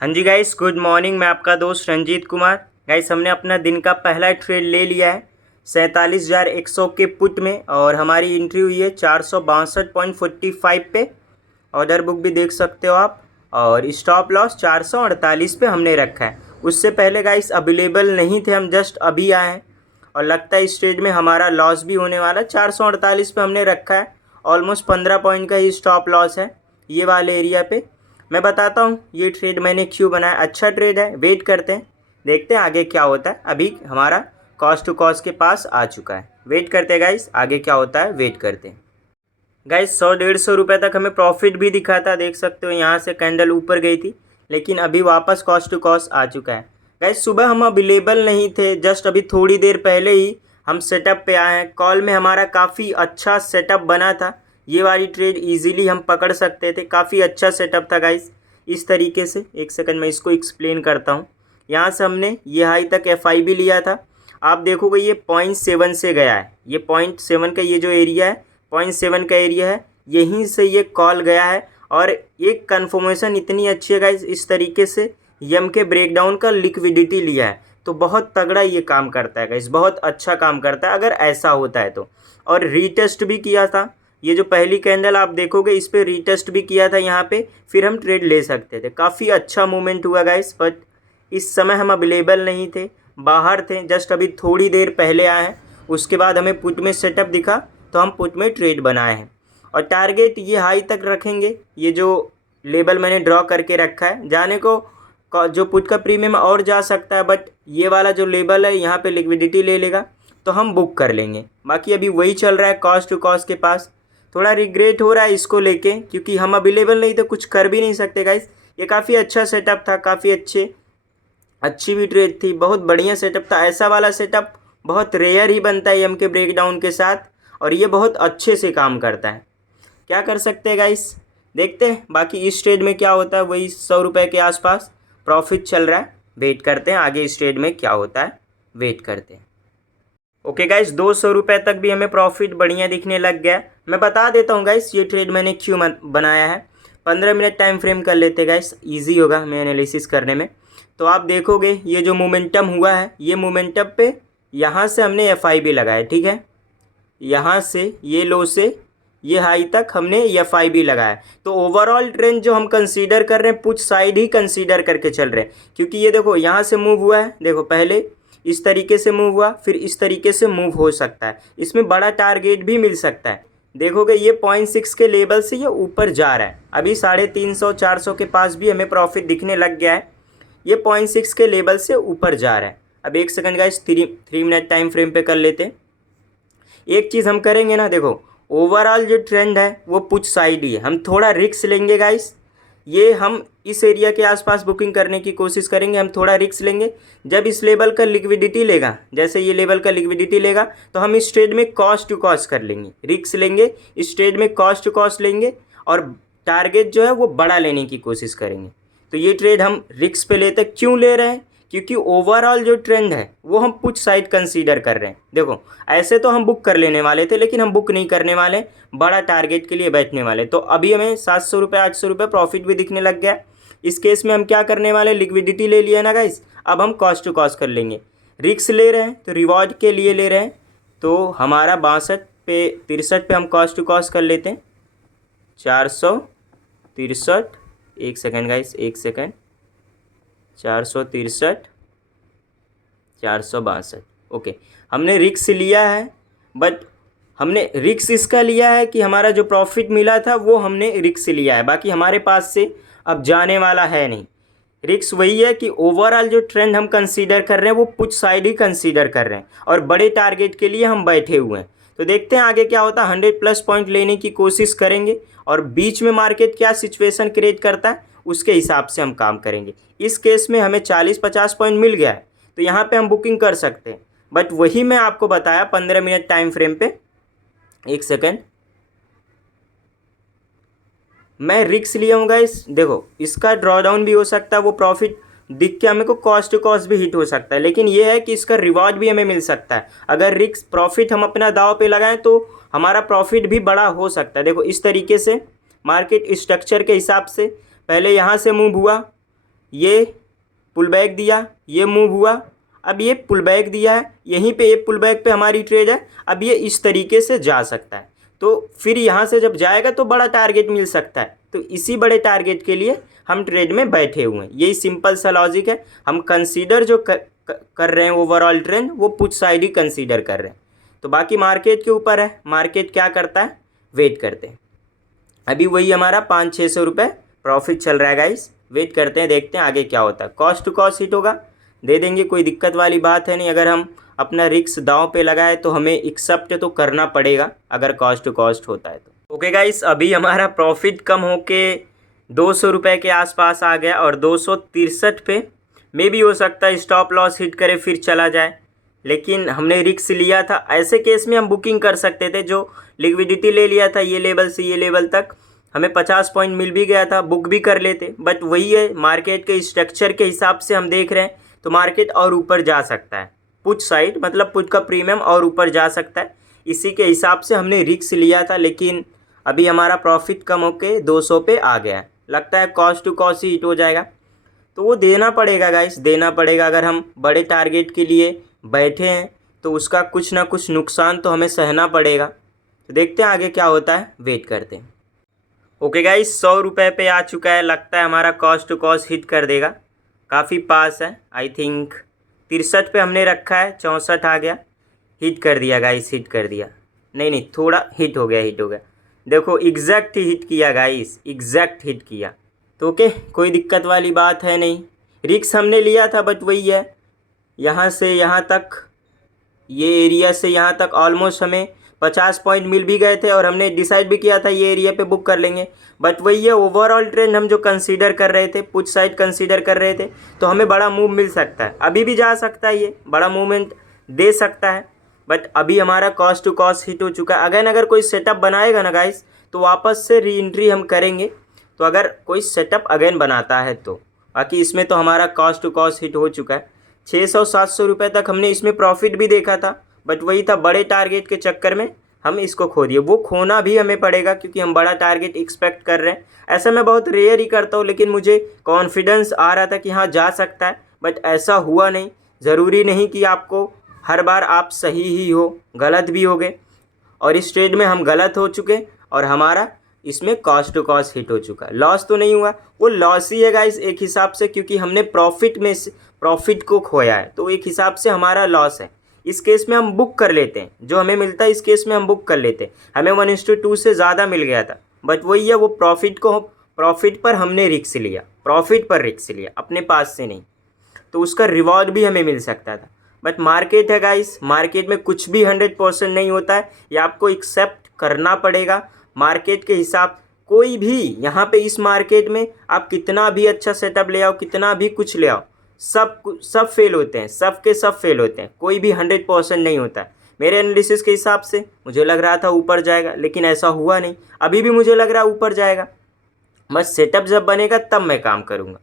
हाँ जी guys, good morning. मैं आपका दोस्त रंजीत कुमार। गाइस, हमने अपना दिन का पहला ट्रेड ले लिया है 47,100 के पुट में और हमारी एंट्री हुई है 462.45 पे। ऑर्डर बुक भी देख सकते हो आप। और स्टॉप लॉस 448 पे हमने रखा है। उससे पहले गाइस अवेलेबल नहीं थे, हम जस्ट अभी आए हैं और लगता है इस ट्रेड में हमारा लॉस भी होने वाला है। 448 पे हमने रखा है। ऑलमोस्ट 15 पॉइंट का ही स्टॉप लॉस है ये वाले एरिया पे। मैं बताता हूँ ये ट्रेड मैंने क्यों बनाया। अच्छा ट्रेड है, वेट करते हैं, देखते हैं आगे क्या होता है। अभी हमारा कॉस्ट टू कॉस्ट के पास आ चुका है। वेट करते हैं गाइस, आगे क्या होता है वेट करते हैं। गाइस 100-150 रुपये तक हमें प्रॉफिट भी दिखा था, देख सकते हो यहाँ से कैंडल ऊपर गई थी, लेकिन अभी वापस कॉस्ट टू कॉस्ट आ चुका है। गाइस सुबह हम अवेलेबल नहीं थे, जस्ट अभी थोड़ी देर पहले ही हम सेटअप पे आए हैं। कॉल में हमारा काफ़ी अच्छा सेटअप बना था, ये वाली ट्रेड इजीली हम पकड़ सकते थे। काफ़ी अच्छा सेटअप था गाइस। इस तरीके से एक सेकंड मैं इसको एक्सप्लेन करता हूँ। यहाँ से हमने ये हाई तक FIB लिया था। आप देखोगे ये 0.7 से गया है, ये 0.7 का ये जो एरिया है 0.7 का एरिया है, यहीं से ये कॉल गया है। और एक कन्फर्मेशन इतनी अच्छी है गाइस, इस तरीके से यम के ब्रेकडाउन का लिक्विडिटी लिया है, तो बहुत तगड़ा ये काम करता है गाइस, बहुत अच्छा काम करता है अगर ऐसा होता है तो। और रीटेस्ट भी किया था, ये जो पहली कैंडल आप देखोगे इस पर रीटेस्ट भी किया था यहाँ पे, फिर हम ट्रेड ले सकते थे। काफ़ी अच्छा मूवमेंट हुआ गाइस, बट इस समय हम अवेलेबल नहीं थे, बाहर थे, जस्ट अभी थोड़ी देर पहले आए हैं। उसके बाद हमें पुट में सेटअप दिखा तो हम पुट में ट्रेड बनाए हैं। और टारगेट ये हाई तक रखेंगे, ये जो लेवल मैंने ड्रॉ करके रखा है। जाने को जो पुट का प्रीमियम और जा सकता है, बट ये वाला जो लेवल है यहाँ पे लिक्विडिटी ले लेगा तो हम बुक कर लेंगे। बाकी अभी वही चल रहा है कॉस्ट टू कॉस्ट के पास। थोड़ा रिग्रेट हो रहा है इसको लेके, क्योंकि हम अवेलेबल नहीं तो कुछ कर भी नहीं सकते गाइस। ये काफ़ी अच्छा सेटअप था, काफ़ी अच्छी भी ट्रेड थी, बहुत बढ़िया सेटअप था। ऐसा वाला सेटअप बहुत रेयर ही बनता है एम के ब्रेकडाउन के साथ, और ये बहुत अच्छे से काम करता है। क्या कर सकते हैं गाइस, देखते हैं बाकी इस ट्रेड में क्या होता है। वही 100 रुपये के आसपास प्रॉफिट चल रहा है। वेट करते हैं आगे इस ट्रेड में क्या होता है, वेट करते हैं। ओके गाइस, 200 रुपये तक भी हमें प्रॉफिट बढ़िया दिखने लग गया। मैं बता देता हूँ गाइस ये ट्रेड मैंने क्यों बनाया है। 15 मिनट टाइम फ्रेम कर लेते गाइस, ईजी होगा हमें एनालिसिस करने में। तो आप देखोगे ये जो मोमेंटम हुआ है, ये मोमेंटम पे यहाँ से हमने FIB लगाया, ठीक है। यहाँ से ये लो से ये हाई तक हमने FIB लगाया। तो ओवरऑल ट्रेंड जो हम कंसीडर कर रहे हैं, पुट साइड ही कंसीडर करके चल रहे हैं, क्योंकि ये देखो यहाँ से मूव हुआ है, देखो पहले इस तरीके से मूव हुआ, फिर इस तरीके से मूव हो सकता है। इसमें बड़ा टारगेट भी मिल सकता है। देखोगे ये 0.6 के लेवल से ये ऊपर जा रहा है। अभी 350-400 के पास भी हमें प्रॉफिट दिखने लग गया है। ये 0.6 के लेवल से ऊपर जा रहा है। अब एक second guys, 3 minute time frame पे कर लेते हैं। एक चीज़ हम करेंगे ना, देखो ओवरऑल जो ट्रेंड है वो पुट साइड ही है। हम थोड़ा रिस्क लेंगे गाइस, ये हम इस एरिया के आसपास बुकिंग करने की कोशिश करेंगे। हम थोड़ा रिस्क लेंगे, जब इस लेवल का लिक्विडिटी लेगा, जैसे ये लेवल का लिक्विडिटी लेगा तो हम इस ट्रेड में कॉस्ट टू कॉस्ट कर लेंगे। रिस्क लेंगे, इस ट्रेड में कॉस्ट टू कॉस्ट लेंगे और टारगेट जो है वो बड़ा लेने की कोशिश करेंगे। तो ये ट्रेड हम रिस्क पे लेते क्यों ले रहे हैं, क्योंकि ओवरऑल जो ट्रेंड है वो हम पुट साइड कंसीडर कर रहे हैं। देखो ऐसे तो हम बुक कर लेने वाले थे, लेकिन हम बुक नहीं करने वाले, बड़ा टारगेट के लिए बैठने वाले। तो अभी हमें 700 रुपये 800 रुपये प्रॉफिट भी दिखने लग गया। इस केस में हम क्या करने वाले, लिक्विडिटी ले लिया ना गाइस, अब हम कॉस्ट टू कॉस्ट कर लेंगे। रिक्स ले रहे हैं तो रिवॉर्ड के लिए ले रहे हैं, तो हमारा 63 पे हम कॉस्ट टू कॉस्ट कर लेते हैं। 463, एक सेकेंड गाइस, एक सेकेंड, 463, 462। ओके, हमने रिक्स लिया है, बट हमने रिक्स इसका लिया है कि हमारा जो प्रॉफिट मिला था वो हमने रिक्स लिया है, बाकी हमारे पास से अब जाने वाला है नहीं। रिक्स वही है कि ओवरऑल जो ट्रेंड हम कंसीडर कर रहे हैं वो पुट साइड ही कंसीडर कर रहे हैं, और बड़े टारगेट के लिए हम बैठे हुए हैं। तो देखते हैं आगे क्या होता है। 100+ पॉइंट लेने की कोशिश करेंगे, और बीच में मार्केट क्या सिचुएशन क्रिएट करता है उसके हिसाब से हम काम करेंगे। इस केस में हमें 40-50 पॉइंट मिल गया है, तो यहाँ पे हम बुकिंग कर सकते हैं। बट वही मैं आपको बताया 15 मिनट टाइम फ्रेम पे। एक सेकेंड, मैं रिक्स लिया हूँ गाइस, देखो इसका ड्रॉडाउन भी हो सकता है, वो प्रॉफिट दिख के हमें को कॉस्ट टू कॉस्ट भी हिट हो सकता है, लेकिन ये है कि इसका रिवॉर्ड भी हमें मिल सकता है। अगर रिक्स प्रॉफिट हम अपना दाव पे लगाएं तो हमारा प्रॉफिट भी बड़ा हो सकता है। देखो इस तरीके से मार्केट स्ट्रक्चर के हिसाब से पहले यहाँ से मूव हुआ, ये पुल बैक दिया, ये मूव हुआ, अब ये पुल बैक दिया है, यहीं पे ये पुल बैक पे हमारी ट्रेड है। अब ये इस तरीके से जा सकता है, तो फिर यहाँ से जब जाएगा तो बड़ा टारगेट मिल सकता है। तो इसी बड़े टारगेट के लिए हम ट्रेड में बैठे हुए हैं। यही सिंपल सा लॉजिक है। हम कंसीडर जो कर रहे हैं ओवरऑल ट्रेंड, वो पुट साइड ही कंसीडर कर रहे हैं। तो बाकी मार्केट के ऊपर है, मार्केट क्या करता है, वेट करते हैं। अभी वही हमारा 500-600 रुपये प्रॉफिट चल रहा है गाइस। वेट करते हैं, देखते हैं आगे क्या होता है। कॉस्ट टू कॉस्ट हिट होगा, दे देंगे, कोई दिक्कत वाली बात है नहीं। अगर हम अपना रिस्क दांव पे लगाए तो हमें एक्सेप्ट तो करना पड़ेगा अगर कॉस्ट टू कॉस्ट होता है तो। ओके गाइस, अभी हमारा प्रॉफिट कम होके 200 रुपये के आसपास आ गया और 263 पे मे भी हो सकता है स्टॉप लॉस हिट करे फिर चला जाए, लेकिन हमने रिस्क लिया था। ऐसे केस में हम बुकिंग कर सकते थे, जो लिक्विडिटी ले लिया था ये लेवल से ये लेवल तक, हमें 50 पॉइंट मिल भी गया था, बुक भी कर लेते। बट वही है, मार्केट के स्ट्रक्चर के हिसाब से हम देख रहे हैं तो मार्केट और ऊपर जा सकता है। पुट साइड मतलब पुट का प्रीमियम और ऊपर जा सकता है, इसी के हिसाब से हमने रिस्क लिया था। लेकिन अभी हमारा प्रॉफिट कम होके 200 पे आ गया है। लगता है कॉस्ट टू कॉस्ट ही हिट हो जाएगा, तो वो देना पड़ेगा गाइस, देना पड़ेगा। अगर हम बड़े टारगेट के लिए बैठे हैं तो उसका कुछ ना कुछ नुकसान तो हमें सहना पड़ेगा। तो देखते हैं आगे क्या होता है, वेट करते हैं। ओके गाइस, 100 रुपये पे आ चुका है। लगता है हमारा कॉस्ट टू कॉस्ट हिट कर देगा, काफ़ी पास है। आई थिंक 63 पे हमने रखा है, 64 आ गया, हिट कर दिया गाइस, हिट कर दिया। नहीं, थोड़ा हिट हो गया, हिट हो गया। देखो एग्जैक्ट हिट किया गाइस, एग्जैक्ट हिट किया। तो ओके, कोई दिक्कत वाली बात है नहीं। रिस्क हमने लिया था, बट वही है, यहाँ से यहाँ तक, ये एरिया से यहाँ तक ऑलमोस्ट हमें 50 पॉइंट मिल भी गए थे और हमने डिसाइड भी किया था ये एरिया पे बुक कर लेंगे। बट वही है, ओवरऑल ट्रेंड हम जो कंसीडर कर रहे थे, पुट साइड कंसीडर कर रहे थे, तो हमें बड़ा मूव मिल सकता है। अभी भी जा सकता है, ये बड़ा मूवमेंट दे सकता है। बट अभी हमारा कॉस्ट टू कॉस्ट हिट हो चुका है। अगेन अगर कोई सेटअप बनाएगा ना गाइस, तो वापस से री एंट्री हम करेंगे। तो अगर कोई सेटअप अगेन बनाता है तो, बाकी इसमें तो हमारा कॉस्ट टू कॉस्ट हिट हो चुका है। 600-700 रुपये तक हमने इसमें प्रॉफिट भी देखा था, बट वही था, बड़े टारगेट के चक्कर में हम इसको खो दिए। वो खोना भी हमें पड़ेगा क्योंकि हम बड़ा टारगेट एक्सपेक्ट कर रहे हैं। ऐसा मैं बहुत रेयर ही करता हूँ, लेकिन मुझे कॉन्फिडेंस आ रहा था कि हाँ जा सकता है, बट ऐसा हुआ नहीं। ज़रूरी नहीं कि आपको हर बार आप सही ही हो, गलत भी हो गए। और इस ट्रेड में हम गलत हो चुके और हमारा इसमें कॉस्ट टू कॉस्ट हिट हो चुका है। लॉस तो नहीं हुआ, वो लॉस ही है गाइस एक हिसाब से, क्योंकि हमने प्रॉफिट में से प्रॉफिट को खोया है, तो एक हिसाब से हमारा लॉस है। इस केस में हम बुक कर लेते हैं, जो हमें मिलता है इस केस में हम बुक कर लेते हैं। हमें 1:2 से ज़्यादा मिल गया था, बट वही है, वो प्रॉफिट पर हमने रिस्क लिया, प्रॉफिट पर रिस्क लिया, अपने पास से नहीं। तो उसका रिवॉर्ड भी हमें मिल सकता था। बट मार्केट है गाइस, मार्केट में कुछ भी 100% नहीं होता है, ये आपको एक्सेप्ट करना पड़ेगा। मार्केट के हिसाब कोई भी यहाँ पे इस मार्केट में आप कितना भी अच्छा सेटअप ले आओ, कितना भी कुछ ले आओ, सब फेल होते हैं, सब के सब फेल होते हैं। कोई भी 100% नहीं होता है। मेरे एनालिसिस के हिसाब से मुझे लग रहा था ऊपर जाएगा, लेकिन ऐसा हुआ नहीं। अभी भी मुझे लग रहा है ऊपर जाएगा, बस सेटअप जब बनेगा तब मैं काम करूँगा।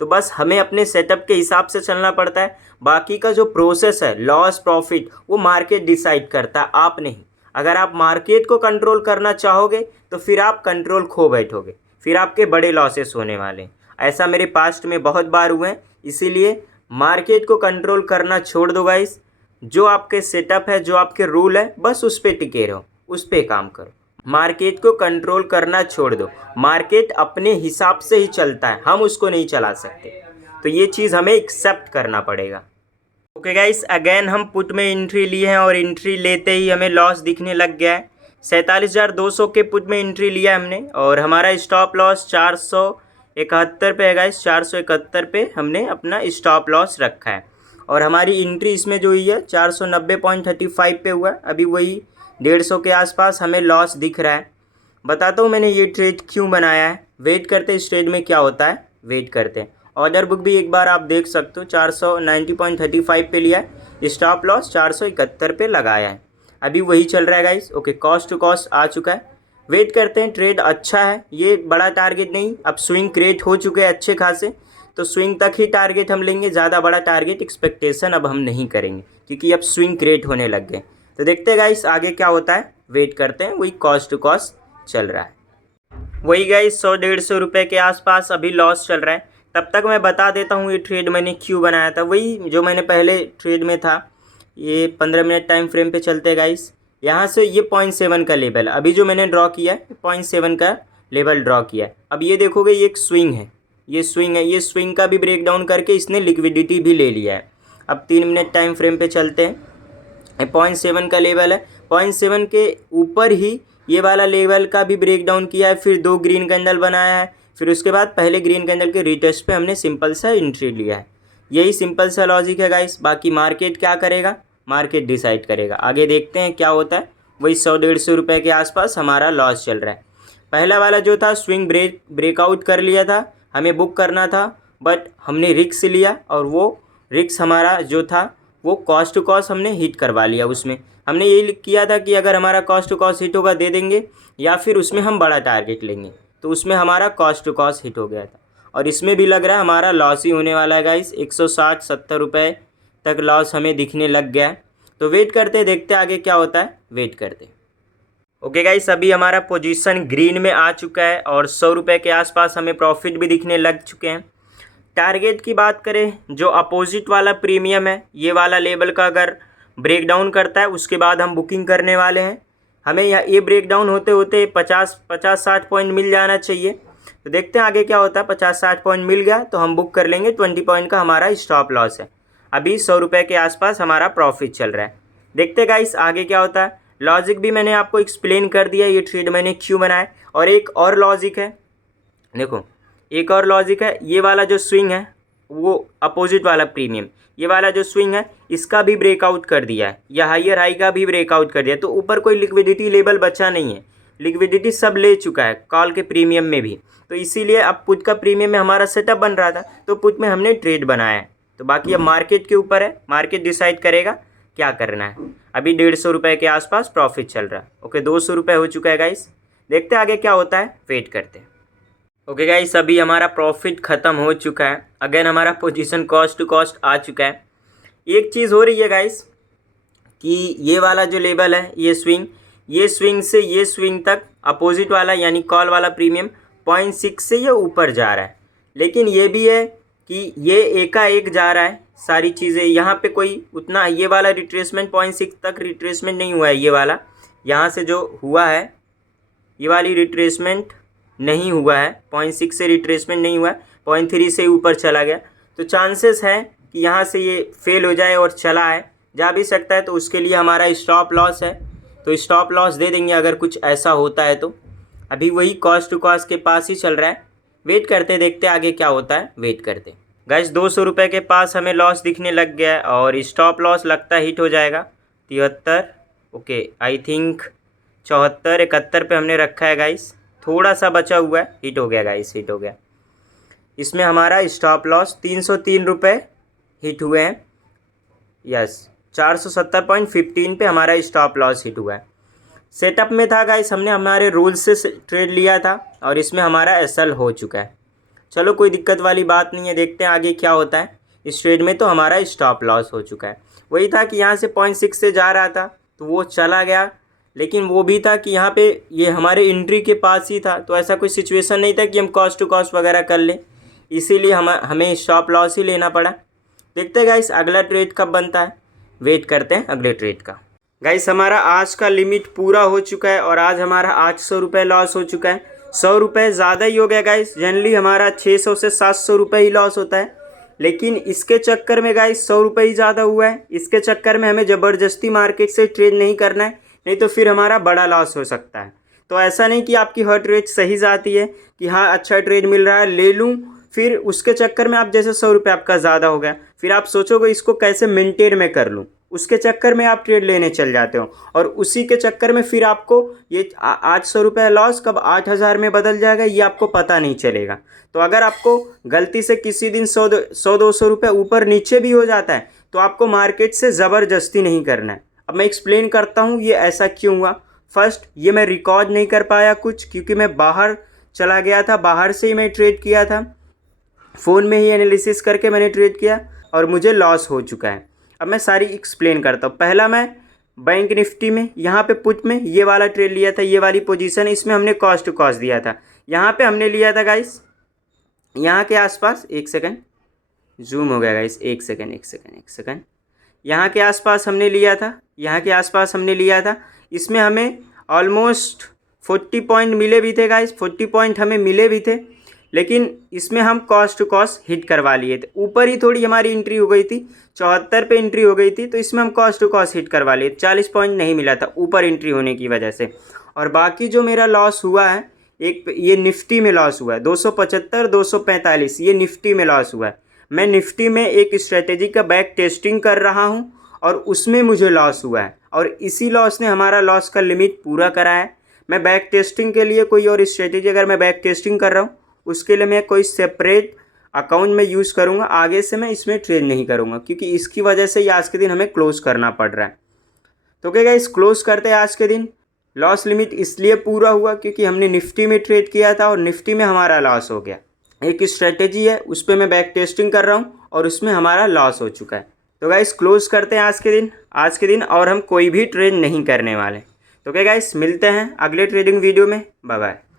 तो बस हमें अपने सेटअप के हिसाब से चलना पड़ता है। बाकी का जो प्रोसेस है, लॉस प्रॉफिट, वो मार्केट डिसाइड करता है, आप नहीं। अगर आप मार्केट को कंट्रोल करना चाहोगे तो फिर आप कंट्रोल खो बैठोगे, फिर आपके बड़े लॉसेस होने वाले हैं। ऐसा मेरे पास्ट में बहुत बार हुए हैं। इसीलिए मार्केट को कंट्रोल करना छोड़ दो गाइस। जो आपके सेटअप है, जो आपके रूल है, बस उस पर टिके रहो, उस पर काम करो। मार्केट को कंट्रोल करना छोड़ दो। मार्केट अपने हिसाब से ही चलता है, हम उसको नहीं चला सकते। तो ये चीज़ हमें एक्सेप्ट करना पड़ेगा। ओके गाइस, अगेन हम पुट में एंट्री लिए हैं और एंट्री लेते ही हमें लॉस दिखने लग गया है। 47,200 के पुट में एंट्री लिया हमने और हमारा स्टॉप लॉस 471 पे है गाइस। 471 पे हमने अपना स्टॉप लॉस रखा है और हमारी एंट्री इसमें जो हुई है 490.35 पे हुआ है। अभी वही 150 के आसपास हमें लॉस दिख रहा है। बताता हूँ मैंने ये ट्रेड क्यों बनाया है। वेट करते हैं इस ट्रेड में क्या होता है, वेट करते हैं। ऑर्डर बुक भी एक बार आप देख सकते हो, 490.35 पे लिया है, स्टॉप लॉस 471 पे लगाया है। अभी वही चल रहा है guys. Okay, cost to cost आ चुका है। वेट करते हैं, ट्रेड अच्छा है, ये बड़ा टारगेट नहीं। अब स्विंग क्रिएट हो चुके हैं अच्छे खासे, तो स्विंग तक ही टारगेट हम लेंगे, ज़्यादा बड़ा टारगेट एक्सपेक्टेशन अब हम नहीं करेंगे क्योंकि अब स्विंग क्रिएट होने लग गए। तो देखते हैं गाइस आगे क्या होता है, वेट करते हैं। वही कॉस्ट टू कॉस्ट चल रहा है, वही गाइस 100-150 रुपये के आसपास अभी लॉस चल रहा है। तब तक मैं बता देता हूँ ये ट्रेड मैंने क्यों बनाया था, वही जो मैंने पहले ट्रेड में था। ये 15 मिनट टाइम फ्रेम पे चलते हैं गाइस। यहाँ से ये 0.7 का लेवल अभी जो मैंने ड्रॉ किया है, 0.7 का लेवल ड्रॉ किया है। अब ये देखोगे ये एक स्विंग है, ये स्विंग है, ये स्विंग का भी ब्रेक डाउन करके इसने लिक्विडिटी भी ले लिया है। अब 3 मिनट टाइम फ्रेम पे चलते हैं। 0.7 का लेवल है, 0.7 के ऊपर ही ये वाला लेवल का भी ब्रेक डाउन किया है, फिर 2 ग्रीन कैंडल बनाया है, फिर उसके बाद पहले ग्रीन कैंडल के रिटेस्ट पे हमने सिंपल सा एंट्री लिया है। यही सिंपल सा लॉजिक है गाइस। बाकी मार्केट क्या करेगा, मार्केट डिसाइड करेगा। आगे देखते हैं क्या होता है। वही 100-150 रुपये के आसपास हमारा लॉस चल रहा है। पहला वाला जो था स्विंग ब्रेकआउट कर लिया था, हमें बुक करना था, बट हमने रिक्स लिया और वो रिक्स हमारा जो था वो कॉस्ट टू कॉस्ट हमने हिट करवा लिया। उसमें हमने यही किया था कि अगर हमारा कॉस्ट टू कॉस्ट हिट होगा दे देंगे, या फिर उसमें हम बड़ा टारगेट लेंगे। तो उसमें हमारा कॉस्ट टू कॉस्ट हिट हो गया था, और इसमें भी लग रहा है हमारा लॉस ही होने वाला है गाइस। 160-70 रुपये तक लॉस हमें दिखने लग गया है। तो वेट करते देखते आगे क्या होता है, वेट करते। ओके गाइस, अभी हमारा पोजीशन ग्रीन में आ चुका है और 100 रुपये के आसपास हमें प्रॉफिट भी दिखने लग चुके हैं। टारगेट की बात करें, जो अपोजिट वाला प्रीमियम है, ये वाला लेवल का अगर ब्रेक डाउन करता है उसके बाद हम बुकिंग करने वाले हैं। हमें ये ब्रेक डाउन होते होते 50-60 पॉइंट मिल जाना चाहिए। तो देखते हैं आगे क्या होता है। 50-60 पॉइंट मिल गया तो हम बुक कर लेंगे। 20 पॉइंट का हमारा स्टॉप लॉस है। अभी 100 रुपये के आसपास हमारा प्रॉफिट चल रहा है। देखते गाइस आगे क्या होता है। लॉजिक भी मैंने आपको एक्सप्लेन कर दिया, ये ट्रेड मैंने क्यों बनाया। और एक और लॉजिक है, देखो एक और लॉजिक है। ये वाला जो स्विंग है वो अपोजिट वाला प्रीमियम, ये वाला जो स्विंग है इसका भी ब्रेकआउट कर दिया है, या हायर हाई का भी ब्रेकआउट कर दिया। तो ऊपर कोई लिक्विडिटी लेवल बचा नहीं है, लिक्विडिटी सब ले चुका है कॉल के प्रीमियम में भी। तो इसीलिए अब पुट का प्रीमियम में हमारा सेटअप बन रहा था, तो पुट में हमने ट्रेड बनाया है। तो बाकी अब मार्केट के ऊपर है, मार्केट डिसाइड करेगा क्या करना है। अभी 150 रुपये के आसपास प्रॉफिट चल रहा है। ओके, 200 रुपये हो चुका है गाइस। देखते आगे क्या होता है, वेट करते हैं। ओके गाइस, अभी हमारा प्रॉफिट ख़त्म हो चुका है। अगेन हमारा पोजीशन कॉस्ट टू कॉस्ट आ चुका है। एक चीज़ हो रही है गाइस कि ये वाला जो लेवल है, ये स्विंग से ये स्विंग तक अपोजिट वाला यानी कॉल वाला प्रीमियम 0.6 से ये ऊपर जा रहा है। लेकिन ये भी है कि ये एकाएक जा रहा है सारी चीज़ें। यहाँ पे कोई उतना ये वाला रिट्रेसमेंट 0.6 तक रिट्रेसमेंट नहीं हुआ है। ये वाला यहाँ से जो हुआ है, ये वाली रिट्रेसमेंट नहीं हुआ है। 0.6 से रिट्रेसमेंट नहीं हुआ है, 0.3 से ऊपर चला गया। तो चांसेस है कि यहाँ से ये फेल हो जाए, और चला है जा भी सकता है। तो उसके लिए हमारा स्टॉप लॉस है, तो स्टॉप लॉस दे देंगे अगर कुछ ऐसा होता है तो। अभी वही कॉस्ट टू कॉस्ट के पास ही चल रहा है। वेट करते देखते आगे क्या होता है, वेट करते गाइस। 200 रुपये के पास हमें लॉस दिखने लग गया है, और स्टॉप लॉस लगता है हिट हो जाएगा 73। ओके, आई थिंक 74-71 पे हमने रखा है गाइस। थोड़ा सा बचा हुआ है, हिट हो गया गाइस, हिट हो गया। इसमें हमारा स्टॉप लॉस 303 रुपये हिट हुए हैं। यस, 470.15 पे हमारा स्टॉप लॉस हिट हुआ है। सेटअप में था गाइस, हमने हमारे रूल से ट्रेड लिया था, और इसमें हमारा एसएल हो चुका है। चलो कोई दिक्कत वाली बात नहीं है। देखते हैं आगे क्या होता है। इस ट्रेड में तो हमारा स्टॉप लॉस हो चुका है। वही था कि यहाँ से 0.6 से जा रहा था तो वो चला गया, लेकिन वो भी था कि यहाँ पे ये हमारे एंट्री के पास ही था। तो ऐसा कोई सिचुएशन नहीं था कि हम कॉस्ट टू कॉस्ट वगैरह कर लें, इसीलिए हमें स्टॉप लॉस ही लेना पड़ा। देखते हैं गाइस अगला ट्रेड कब बनता है, वेट करते हैं अगले ट्रेड का। गाइस हमारा आज का लिमिट पूरा हो चुका है, और आज हमारा 800 रुपये लॉस हो चुका है। 100 रुपये ज़्यादा ही हो गया गाइस। जनरली हमारा 600 से 700 रुपये ही लॉस होता है, लेकिन इसके चक्कर में गाइस 100 रुपये ही ज़्यादा हुआ है। इसके चक्कर में हमें ज़बरदस्ती मार्केट से ट्रेड नहीं करना है, नहीं तो फिर हमारा बड़ा लॉस हो सकता है। तो ऐसा नहीं कि आपकी हर ट्रेड सही जाती है कि हाँ अच्छा ट्रेड मिल रहा है ले लूँ, फिर उसके चक्कर में आप जैसे 100 रुपये आपका ज़्यादा हो गया, फिर आप सोचोगे इसको कैसे मेंटेन में कर लूँ, उसके चक्कर में आप ट्रेड लेने चल जाते हो, और उसी के चक्कर में फिर आपको ये 800 रुपये लॉस कब 8000 में बदल जाएगा ये आपको पता नहीं चलेगा। तो अगर आपको गलती से किसी दिन 100-200 रुपये ऊपर नीचे भी हो जाता है तो आपको मार्केट से ज़बरदस्ती नहीं करना है। अब मैं एक्सप्लेन करता हूँ ये ऐसा क्यों हुआ। फर्स्ट, ये मैं रिकॉर्ड नहीं कर पाया कुछ, क्योंकि मैं बाहर चला गया था, बाहर से ही मैं ट्रेड किया था, फ़ोन में ही एनालिसिस करके मैंने ट्रेड किया और मुझे लॉस हो चुका है। अब मैं सारी एक्सप्लेन करता हूँ। पहला, मैं बैंक निफ्टी में यहाँ पे पुट में ये वाला ट्रेड लिया था, ये वाली पोजीशन, इसमें हमने कॉस्ट टू कॉस्ट दिया था। यहाँ पे हमने लिया था गाइस यहाँ के आसपास, एक सेकंड जूम हो गया गाइस, एक सेकंड यहाँ के आसपास हमने लिया था, यहाँ के आसपास हमने लिया था। इसमें हमें ऑलमोस्ट 40 पॉइंट मिले भी थे गाइस, 40 पॉइंट हमें मिले भी थे, लेकिन इसमें हम कॉस्ट टू कॉस्ट हिट करवा लिए थे। ऊपर ही थोड़ी हमारी एंट्री हो गई थी, 74 पे एंट्री हो गई थी, तो इसमें हम कॉस्ट टू कॉस्ट हिट करवा लिए। 40 पॉइंट नहीं मिला था ऊपर एंट्री होने की वजह से। और बाकी जो मेरा लॉस हुआ है, एक ये निफ्टी में लॉस हुआ है 275 245, ये निफ्टी में लॉस हुआ है। मैं निफ्टी में एक स्ट्रेटेजी का बैक टेस्टिंग कर रहा हूं और उसमें मुझे लॉस हुआ है, और इसी लॉस ने हमारा लॉस का लिमिट पूरा करा है। मैं बैक टेस्टिंग के लिए कोई और स्ट्रेटेजी अगर मैं बैक टेस्टिंग कर रहा हूँ, उसके लिए मैं कोई सेपरेट अकाउंट में यूज़ करूँगा। आगे से मैं इसमें ट्रेड नहीं करूँगा, क्योंकि इसकी वजह से ही आज के दिन हमें क्लोज करना पड़ रहा है। तो क्या गाइस, क्लोज करते हैं आज के दिन। लॉस लिमिट इसलिए पूरा हुआ क्योंकि हमने निफ्टी में ट्रेड किया था और निफ्टी में हमारा लॉस हो गया। एक स्ट्रेटेजी है, उस पर मैं बैक टेस्टिंग कर रहा हूँ और उसमें हमारा लॉस हो चुका है। तो गाइस क्लोज करते हैं आज के दिन, और हम कोई भी ट्रेड नहीं करने वाले। तो क्या गाइस, मिलते हैं अगले ट्रेडिंग वीडियो में। Bye bye.